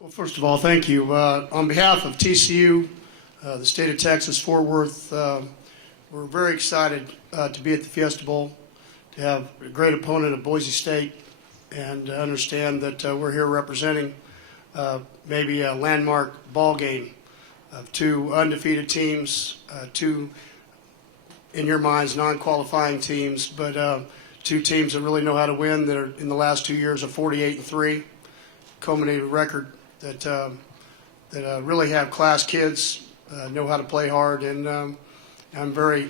Well, first of all, thank you. On behalf of TCU, the state of Texas, Fort Worth, we're very excited to be at the Fiesta Bowl, to have a great opponent of Boise State, and understand that we're here representing maybe a landmark ball game of two undefeated teams, two, in your minds, non-qualifying teams, but two teams that really know how to win. That are in the last 2 years of 48-3, culminated record that really have class kids, know how to play hard, and I'm very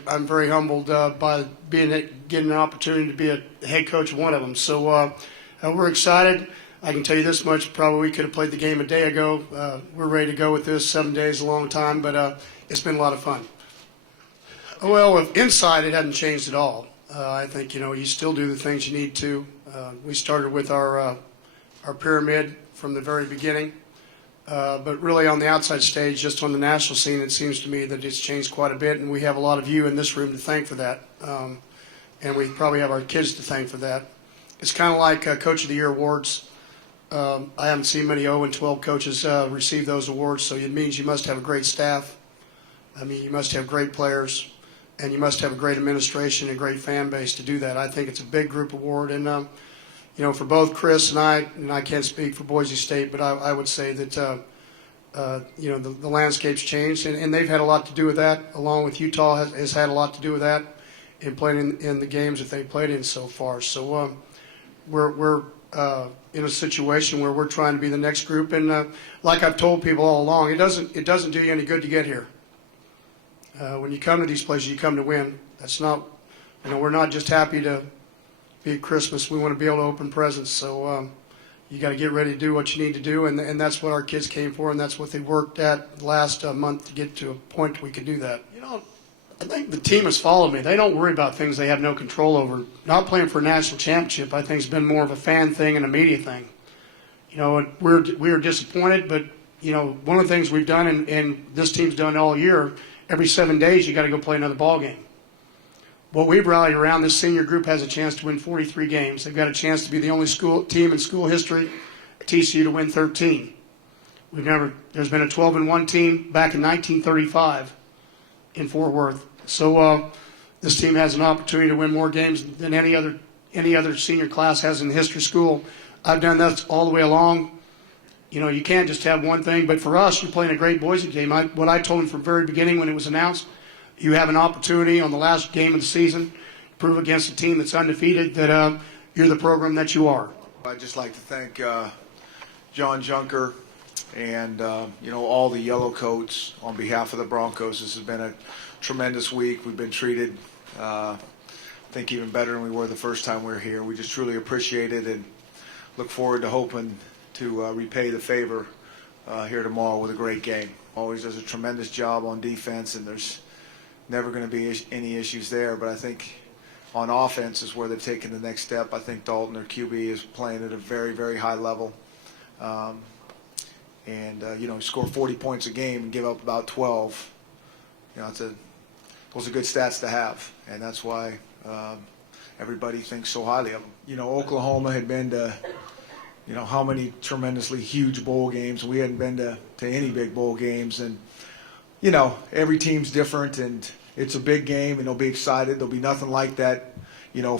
humbled by getting an opportunity to be a head coach of one of them. So we're excited. I can tell you this much: probably we could have played the game a day ago. We're ready to go with this. 7 days is a long time, but it's been a lot of fun. Well, inside it hasn't changed at all. I think you still do the things you need to. We started with our pyramid from the very beginning. But really on the outside stage, just on the national scene, it seems to me that it's changed quite a bit, and we have a lot of you in this room to thank for that. And we probably have our kids to thank for that. It's kind of like Coach of the Year awards. I haven't seen many 0-12 coaches receive those awards, so it means you must have a great staff. I mean, you must have great players, and you must have a great administration and a great fan base to do that. I think it's a big group award, and for both Chris and I can't speak for Boise State, but I would say that, the landscape's changed, and they've had a lot to do with that, along with Utah has had a lot to do with that in playing in the games that they've played in so far. So we're in a situation where we're trying to be the next group, and like I've told people all along, it doesn't do you any good to get here. When you come to these places, you come to win. That's not, we're not just happy to be at Christmas. We want to be able to open presents. So you got to get ready to do what you need to do, and that's what our kids came for, and that's what they worked at last month to get to a point we could do that. I think the team has followed me. They don't worry about things they have no control over. Not playing for a national championship, I think, has been more of a fan thing and a media thing. We're disappointed, but one of the things we've done, and this team's done all year, every 7 days you got to go play another ball game. What we've rallied around, this senior group has a chance to win 43 games. They've got a chance to be the only team in school history at TCU to win 13. There's been a 12-1 team back in 1935 in Fort Worth. So this team has an opportunity to win more games than any other senior class has in the history of school. I've done that all the way along. You can't just have one thing, but for us, you're playing a great Boise game. What I told them from the very beginning when it was announced, you have an opportunity on the last game of the season to prove against a team that's undefeated that you're the program that you are. I'd just like to thank John Junker and all the yellow coats on behalf of the Broncos. This has been a tremendous week. We've been treated, I think, even better than we were the first time we were here. We just truly appreciate it and look forward to hoping to repay the favor here tomorrow with a great game. Always does a tremendous job on defense, and there's never going to be any issues there, but I think on offense is where they've taken the next step. I think Dalton, their QB, is playing at a very, very high level. Score 40 points a game and give up about 12. Those are good stats to have, and that's why everybody thinks so highly of them. Oklahoma had been to, how many tremendously huge bowl games. We hadn't been to any big bowl games, and every team's different, and it's a big game, and they'll be excited. There'll be nothing like that,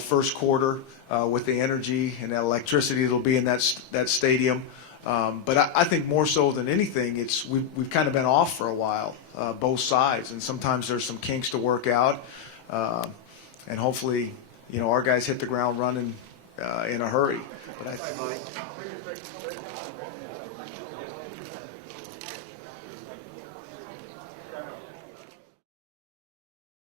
first quarter with the energy and that electricity that'll be in that stadium. But I think more so than anything, we've kind of been off for a while, both sides, and sometimes there's some kinks to work out, and hopefully, our guys hit the ground running in a hurry. But